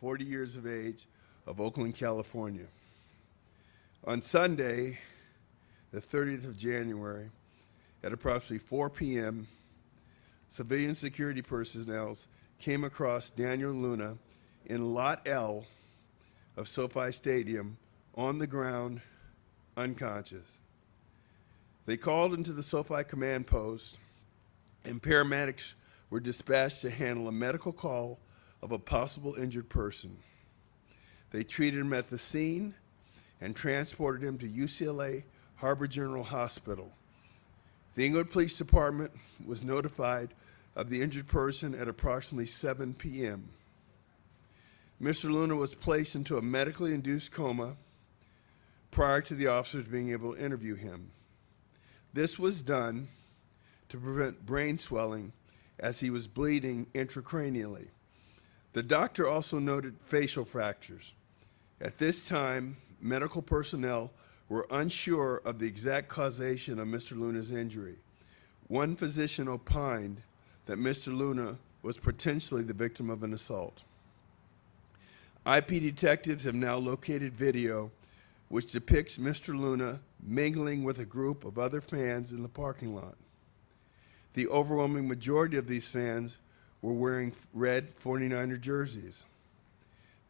40 years of age, of Oakland, California. On Sunday, the 30th of January, at approximately 4 p.m., civilian security personnel came across Daniel Luna in Lot L of SoFi Stadium on the ground, unconscious. They called into the SoFi command post, and paramedics were dispatched to handle a medical call of a possible injured person. They treated him at the scene and transported him to UCLA Harbor General Hospital. The Inglewood Police Department was notified of the injured person at approximately 7 p.m. Mr. Luna was placed into a medically induced coma prior to the officers being able to interview him. This was done to prevent brain swelling as he was bleeding intracranially. The doctor also noted facial fractures. At this time, medical personnel were unsure of the exact causation of Mr. Luna's injury. One physician opined that Mr. Luna was potentially the victim of an assault. IP detectives have now located video which depicts Mr. Luna mingling with a group of other fans in the parking lot. The overwhelming majority of these fans were wearing red 49er jerseys.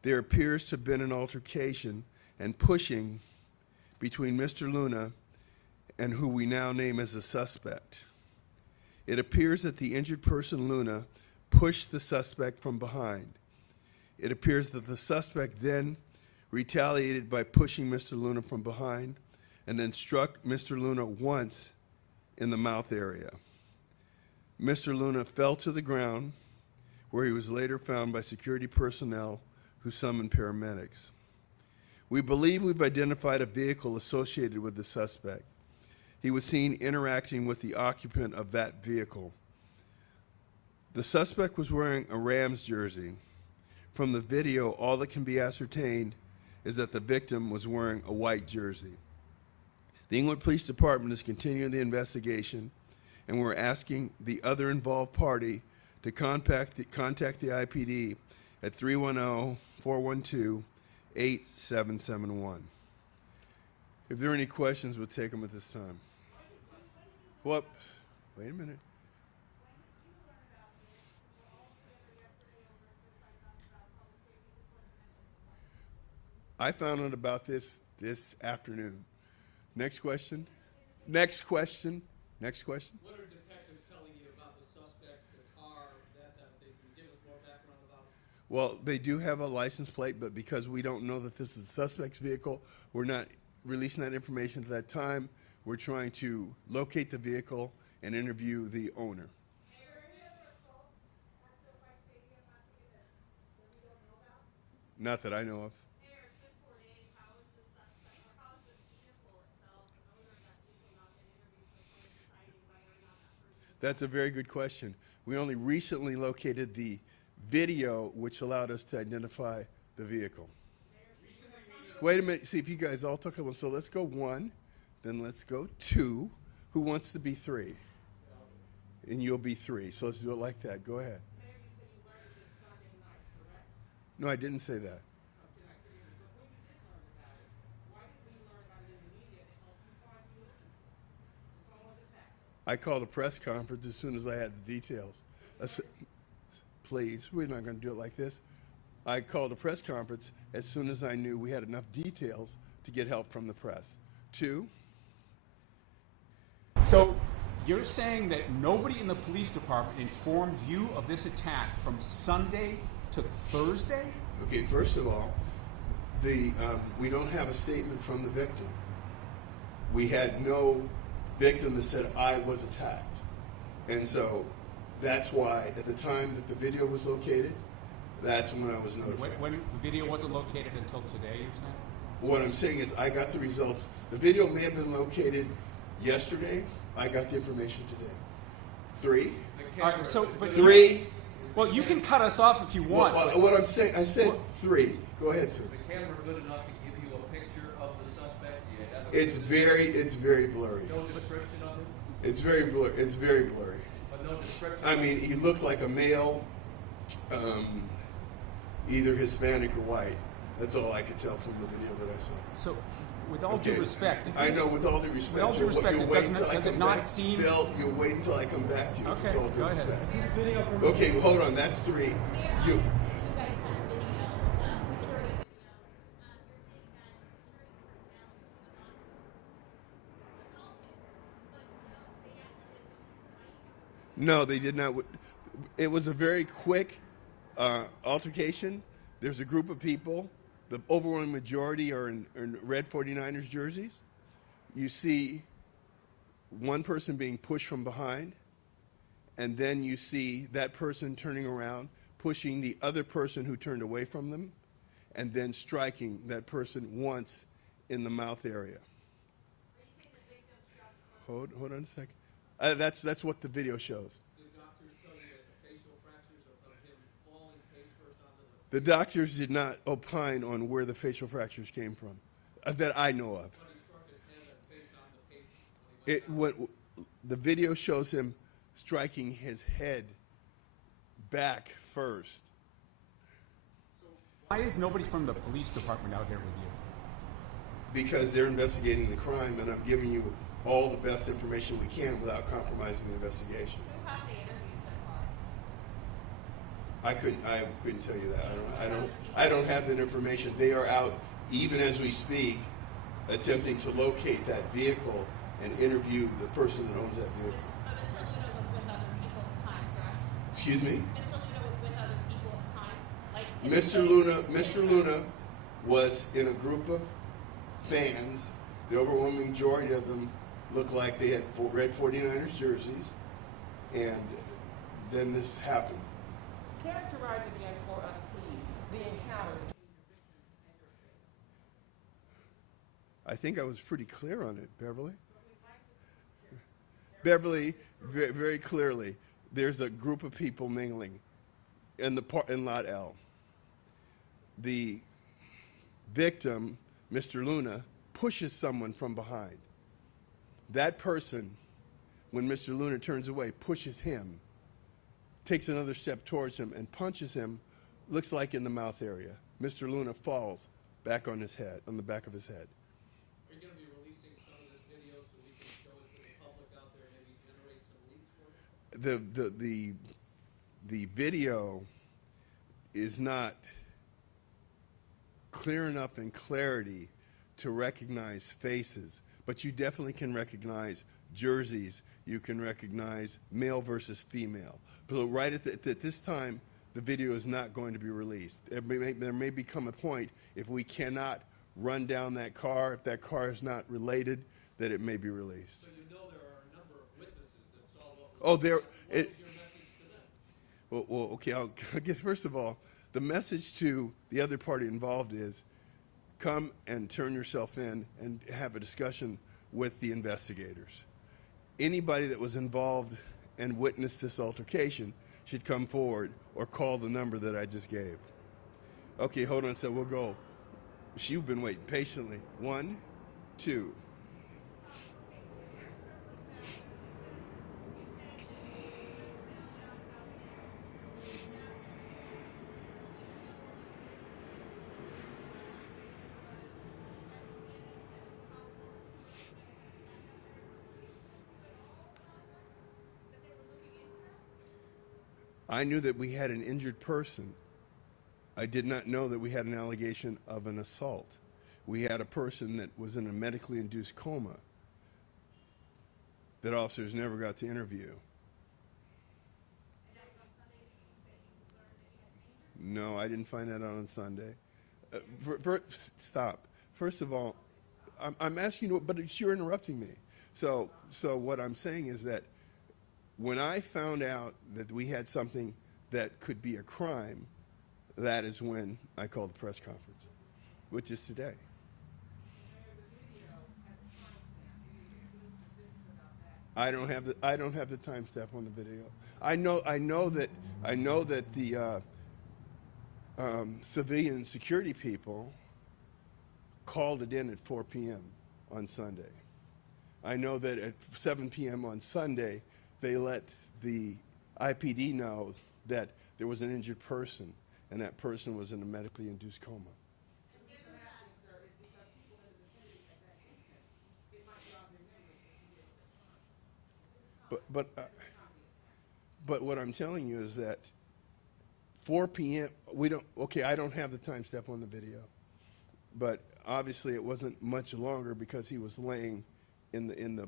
There appears to have been an altercation and pushing between Mr. Luna and who we now name as a suspect. It appears that the injured person, Luna, pushed the suspect from behind. It appears that the suspect then retaliated by pushing Mr. Luna from behind and then struck Mr. Luna once in the mouth area. Mr. Luna fell to the ground, where he was later found by security personnel who summoned paramedics. We believe we've identified a vehicle associated with the suspect. He was seen interacting with the occupant of that vehicle. The suspect was wearing a Rams jersey. From the video, all that can be ascertained is that the victim was wearing a white jersey. The Inglewood Police Department is continuing the investigation, and we're asking the other involved party to contact the IPD at 310-412-8771. If there are any questions, we'll take them at this time. Whoop. Wait a minute. I found out about this afternoon. Next question. Next question. Next question. What are detectives telling you about the suspects, the car, that type of thing? Can you give us more background about it? Well, they do have a license plate, but because we don't know that this is a suspect's vehicle, we're not releasing that information at that time. We're trying to locate the vehicle and interview the owner. Are there any other assaults at SoFi Stadium that we don't know about? Not that I know of. Mayor, it's been 4 days. How is the suspect, or how is this vehicle itself, the owner of that vehicle, not been interviewed before deciding whether or not that person is? That's a very good question. We only recently located the video which allowed us to identify the vehicle. Wait a minute, see if you guys all took it. So let's go 1, then let's go 2. Who wants to be 3? And you'll be 3. So let's do it like that. Go ahead. Mayor, you said you learned of this Sunday night, correct? No, I didn't say that. Okay, I figured, but when you did learn about it, why didn't we learn about it in the media to help you find who you're looking for? Someone was attacked. I called a press conference as soon as I had the details. Please, we're not going to do it like this. I called a press conference as soon as I knew we had enough details to get help from the press. 2. So you're saying that nobody in the police department informed you of this attack from Sunday to Thursday? Okay, first of all, we don't have a statement from the victim. We had no victim that said I was attacked. And so that's why at the time that the video was located, that's when I was notified. When the video wasn't located until today, you're saying? What I'm saying is I got the results. The video may have been located yesterday. I got the information today. 3. All right, so, but 3. Well, you can cut us off if you want. What I'm saying, I said 3. Go ahead, sir. Is the camera good enough to give you a picture of the suspect? Do you have a It's very blurry. no description of him? It's very blurry. It's very blurry. But no description. I mean, he looked like a male, either Hispanic or white. That's all I could tell from the video that I saw. So, with all due respect, I know, with all due respect. With all due respect, you're it waiting doesn't, till I does it come not back. seem? Bill, you're waiting until I come back to you. Okay, with all due go ahead. respect. This video from Okay, well, hold on. That's three. Mayor, You, obviously, you guys had video, security video. You're saying that security personnel assaulted, but No, they did not. It was a very quick altercation. There's a group of people. The overwhelming majority are in red 49ers jerseys. You see one person being pushed from behind, and then you see that person turning around, pushing the other person who turned away from them, and then striking that person once in the mouth area. Hold on a second. That's what the video shows. did doctors tell you that the facial fractures of him falling face first onto The doctors did not opine on where the facial fractures came from, that I know of. when he struck his head and face on the pavement when he went The video shows him striking his head back first. Why is nobody from the police department out here with you? Because they're investigating the crime, and I'm giving you all the best information we can without compromising the investigation. who have the interview so far? I couldn't tell you that. I don't have that information. They are out, even as we speak, attempting to locate that vehicle and interview the person that owns that vehicle. Mr. Luna was with other people at the time, correct? Excuse me? Mr. Luna was with other people at the time? Like, Mr. Luna was in a group of fans. The overwhelming majority of them looked like they had red 49ers jerseys, and then this happened. Characterize again for us, please, the encounter between your victim and yourself. I think I was pretty clear on it, Beverly. Beverly, very clearly, there's a group of people mingling in Lot L. The victim, Mr. Luna, pushes someone from behind. That person, when Mr. Luna turns away, pushes him, takes another step towards him, and punches him, looks like in the mouth area. Mr. Luna falls back on his head, on the back of his head. Are you going to be releasing some of this video so we can show it to the public out there and maybe generate some leads for it? The video is not clear enough in clarity to recognize faces, but you definitely can recognize jerseys. You can recognize male versus female. So right at this time, the video is not going to be released. There may become a point if we cannot run down that car, if that car is not related, that it may be released. So you know there are a number of witnesses that saw what was Oh, there. What is your message to them? Well, okay, I'll get, first of all, the message to the other party involved is come and turn yourself in and have a discussion with the investigators. Anybody that was involved and witnessed this altercation should come forward or call the number that I just gave. Okay, hold on, so we'll go. You've been waiting patiently. 1, 2. I knew that we had an injured person. I did not know that we had an allegation of an assault. We had a person that was in a medically induced coma that officers never got to interview. No, I didn't find that out on Sunday. Stop. First of all, I'm asking you, but you're interrupting me. So what I'm saying is that when I found out that we had something that could be a crime, that is when I called the press conference, which is today. I don't have the timestamp on the video. I know that the civilian security people called it in at 4 p.m. on Sunday. I know that at 7 p.m. on Sunday, they let the IPD know that there was an injured person, and that person was in a medically induced coma. But what I'm telling you is that 4 p.m. I don't have the time step on the video, but obviously it wasn't much longer because he was laying in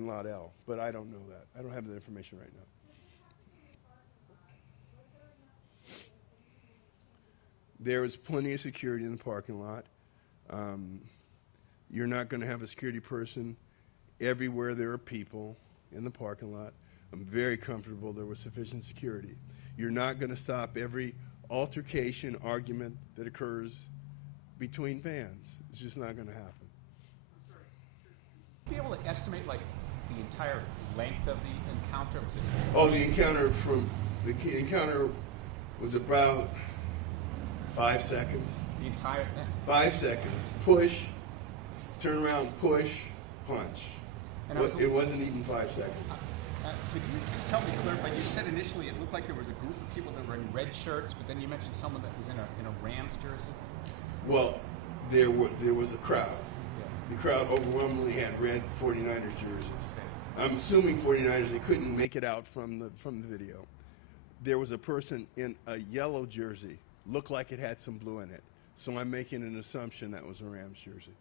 lot L. But I don't know that. I don't have that information right now. There is plenty of security in the parking lot. You're not going to have a security person everywhere there are people in the parking lot. I'm very comfortable there was sufficient security. You're not going to stop every altercation, argument that occurs between fans. It's just not going to happen. Be able to estimate like the entire length of the encounter? Was it? Oh, the encounter was about 5 seconds. The entire thing? 5 seconds. Push, turn around, push, punch. And it wasn't even 5 seconds. Could you just help me clarify? You said initially it looked like there was a group of people that were in red shirts, but then you mentioned someone that was in a Rams jersey. Well, there was a crowd. Yeah. The crowd overwhelmingly had red 49ers jerseys. Okay. I'm assuming 49ers, they couldn't make it out from the video. There was a person in a yellow jersey, looked like it had some blue in it. So I'm making an assumption that was a Rams jersey.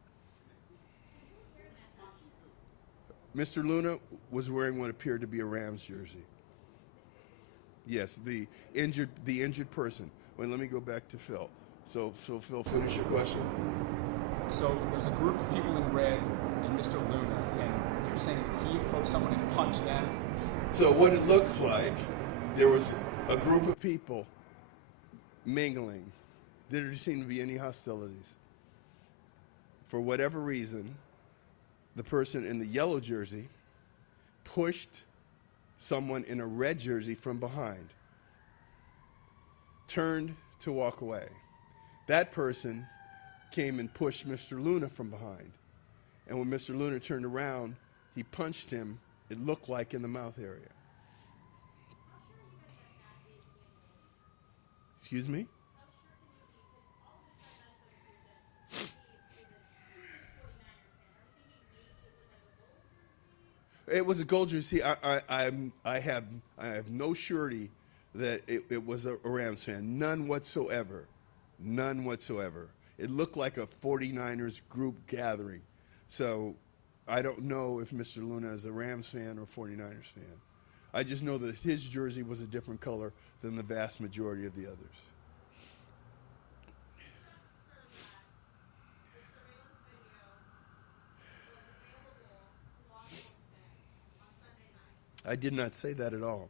Mr. Luna was wearing what appeared to be a Rams jersey. Yes, the injured person. Wait, let me go back to Phil. So Phil, finish your question. So there's a group of people in red and Mr. Luna, and you're saying that he approached someone and punched them? So what it looks like, there was a group of people mingling. There didn't seem to be any hostilities. For whatever reason, the person in the yellow jersey pushed someone in a red jersey from behind, turned to walk away. That person came and pushed Mr. Luna from behind. And when Mr. Luna turned around, he punched him, it looked like in the mouth area. Excuse me? It was a gold jersey. I have no surety that it was a Rams fan. None whatsoever. None whatsoever. It looked like a 49ers group gathering. So I don't know if Mr. Luna is a Rams fan or 49ers fan. I just know that his jersey was a different color than the vast majority of the others. I did not say that at all.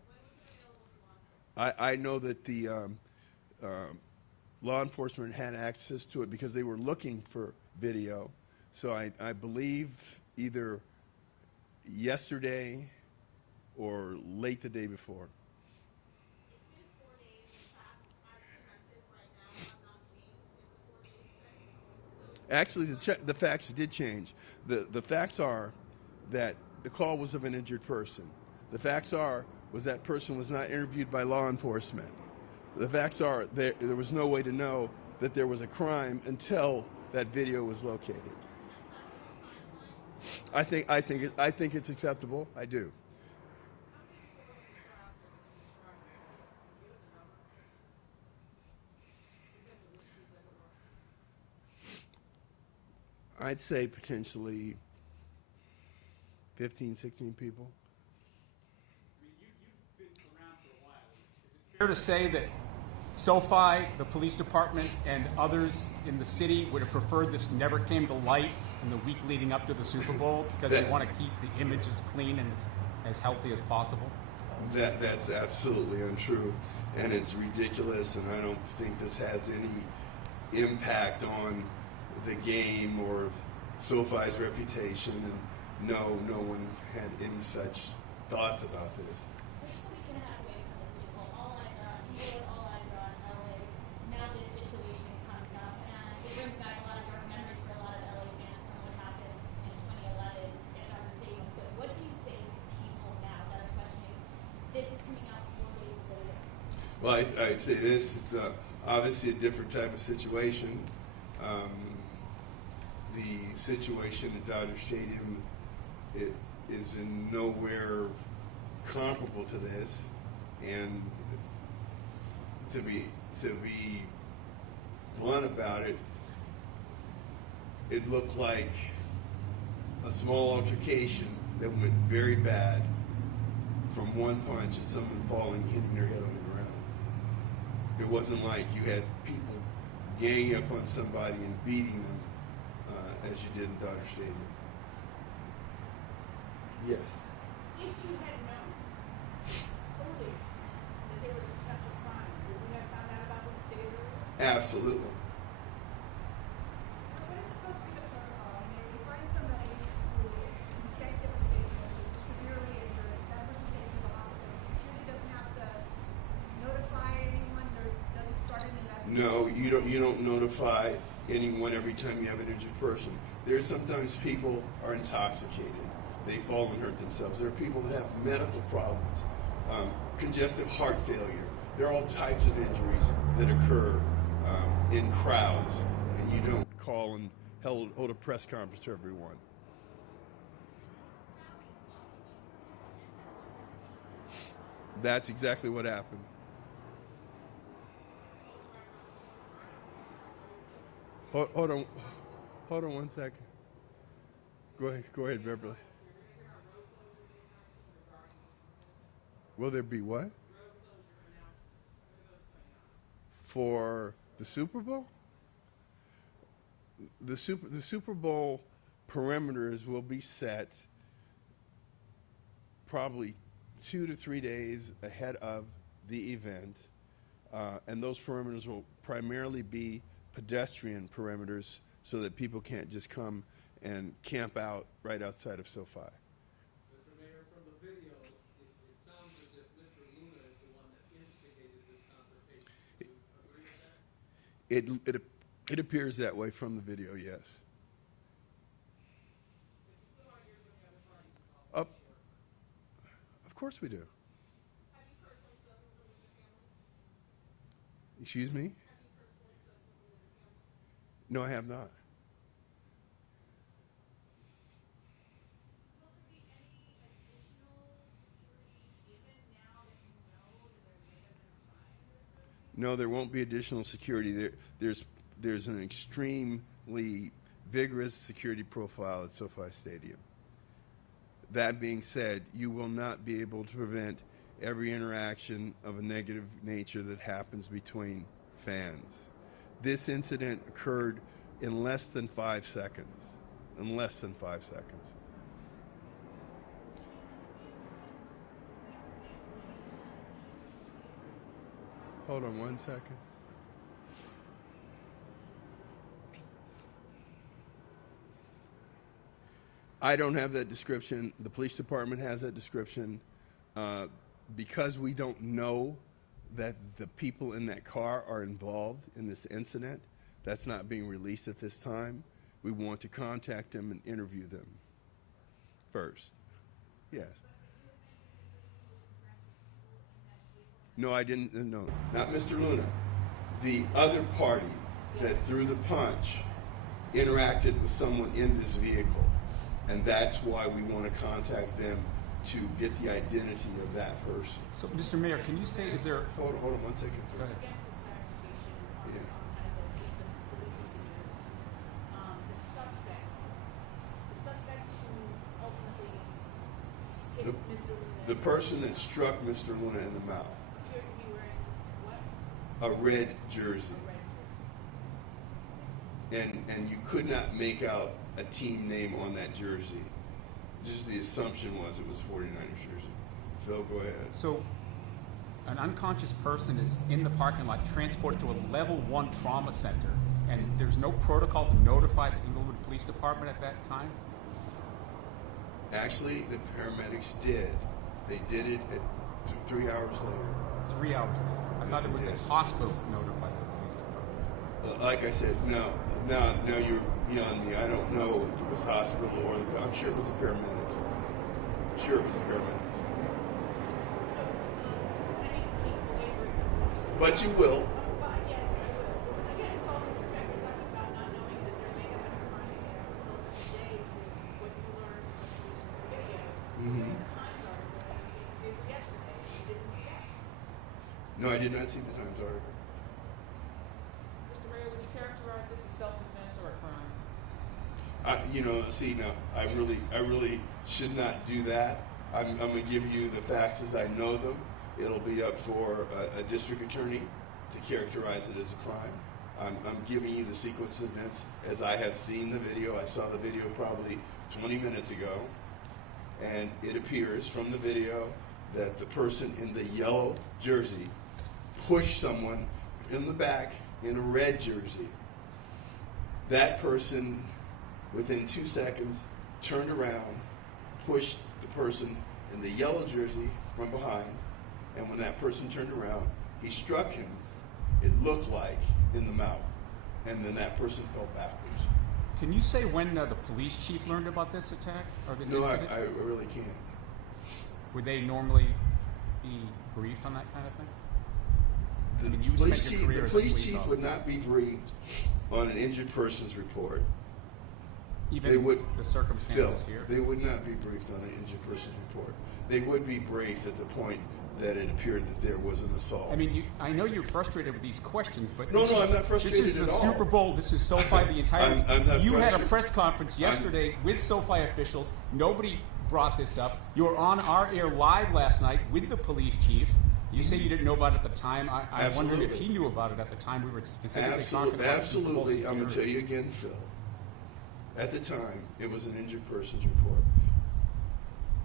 I know that the law enforcement had access to it because they were looking for video. So I believe either yesterday or late the day before. Actually, the facts did change. The facts are that the call was of an injured person. The facts was that person was not interviewed by law enforcement. The facts are there was no way to know that there was a crime until that video was located. I think it's acceptable. I do. I'd say potentially 15, 16 people. You've been around for a while. Is it fair to say that SoFi, the police department, and others in the city would have preferred this never came to light in the week leading up to the Super Bowl because they want to keep the image as clean and as healthy as possible? That's absolutely untrue, and it's ridiculous, and I don't think this has any impact on the game or SoFi's reputation, and no one had any such thoughts about this. Well, I'd say this. obviously a different type of situation. The situation at Dodger Stadium is in nowhere comparable to this, and to be blunt about it, it looked like a small altercation that went very bad from one punch and someone falling, hitting their head on the ground. It wasn't like you had people ganging up on somebody and beating them as you did in Dodger Stadium. Yes. If you had known earlier that there was a potential crime, would we have found out about this days earlier? Absolutely. What is supposed to be the protocol? I mean, if you find somebody who can't give a statement, who's severely injured, that person's taken to the hospital, security doesn't have to notify anyone, or doesn't start an investigation? No, you don't notify anyone every time you have an injured person. There's sometimes people are intoxicated. They fall and hurt themselves. There are people that have medical problems, congestive heart failure. There are all types of injuries that occur in crowds, and you don't call and hold a press conference to everyone. That's exactly what happened. Hold on 1 second. Go ahead, Beverly. Will there be what? For the Super Bowl? The Super Bowl perimeters will be set probably 2 to 3 days ahead of the event, and those perimeters will primarily be pedestrian perimeters so that people can't just come and camp out right outside of SoFi. Mr. Mayor, from the video, it sounds as if Mr. Luna is the one that instigated this confrontation. Do you agree with that? It appears that way from the video, yes. Of course we do. Excuse me? No, I have not. No, there won't be additional security. There's an extremely vigorous security profile at SoFi Stadium. That being said, you will not be able to prevent every interaction of a negative nature that happens between fans. This incident occurred in less than 5 seconds. In less than 5 seconds. Hold on 1 second. I don't have that description. The police department has that description. Because we don't know that the people in that car are involved in this incident, that's not being released at this time. We want to contact them and interview them first. Yes. No, I didn't. No, not Mr. Luna. The other party that threw the punch interacted with someone in this vehicle, and that's why we want to contact them to get the identity of that person. So, Mr. Mayor, can you say, is there... Hold on 1 second. Go ahead. The suspect who ultimately hit Mr. Luna. The person that struck Mr. Luna in the mouth. Appeared to be wearing what? A red jersey. And you could not make out a team name on that jersey. Just the assumption was it was 49ers jersey. Phil, go ahead. So, an unconscious person is in the parking lot transported to a level 1 trauma center, and there's no protocol to notify the Inglewood Police Department at that time? Actually, the paramedics did. They did it at 3 hours later. 3 hours later. I thought it was the hospital that notified the police department. Like I said, no. Now you're beyond me. I don't know if it was hospital or I'm sure it was the paramedics. I'm sure it was the paramedics. I hate to keep belaboring. But you will. Yes, No, I did not see the Times article. Mr. Mayor, would you characterize this as self-defense or a crime? See, now, I really should not do that. I'm going to give you the facts as I know them. It'll be up for a district attorney to characterize it as a crime. I'm giving you the sequence of events as I have seen the video. I saw the video probably 20 minutes ago, and it appears from the video that the person in the yellow jersey pushed someone in the back in a red jersey. That person, within 2 seconds, turned around, pushed the person in the yellow jersey from behind, and when that person turned around, he struck him, it looked like, in the mouth, and then that person fell backwards. Can you say when the police chief learned about this attack or this No, incident? I really can't. Would they normally be briefed on that kind of thing? The mean, you police spent your chief, career the as a police police chief would officer. not be briefed on an injured person's report. Even They would, the Phil, circumstances here? they would not be briefed on an injured person's report. They would be briefed at the point that it appeared that there was an assault. I mean, I know you're frustrated with these questions, but No, this no, is- I'm not frustrated This is at the all. Super Bowl. This is SoFi. The entire. I'm not you had a frustrated. press conference yesterday with SoFi officials. Nobody brought this up. You were on our air live last night with the police chief. You say you didn't know about it at the time. I'm wondering if Absolutely. he knew about it at the time. We were specifically talking about Absolutely. Super I'm Bowl going to tell security. you again, Phil. At the time, it was an injured person's report.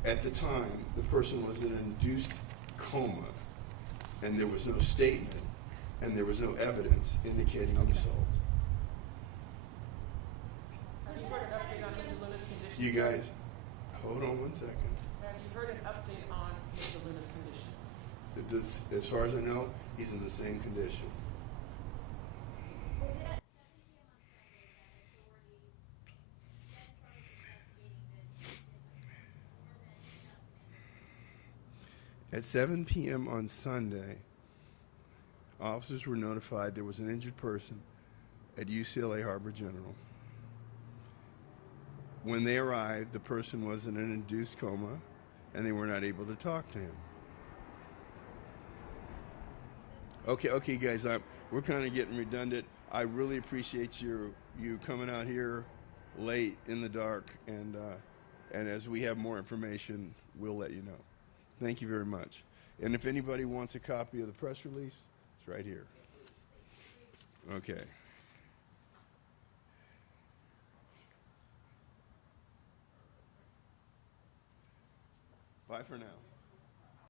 At the time, the person was in an induced coma, and there was no statement, and there was no evidence indicating an assault. Have you heard an update on Mr. Luna's condition? You guys, hold on 1 second. Have you heard an update on Mr. Luna's condition? As far as I know, he's in the same condition. Was it at 7 p.m. on Sunday that authorities then started investigating this? At 7 p.m. on Sunday, officers were notified there was an injured person at UCLA Harbor General. When they arrived, the person was in an induced coma, and they were not able to talk to him. Okay, guys, we're kind of getting redundant. I really appreciate you coming out here late in the dark, and as we have more information, we'll let you know. Thank you very much. And if anybody wants a copy of the press release, it's right here. Okay. Bye for now.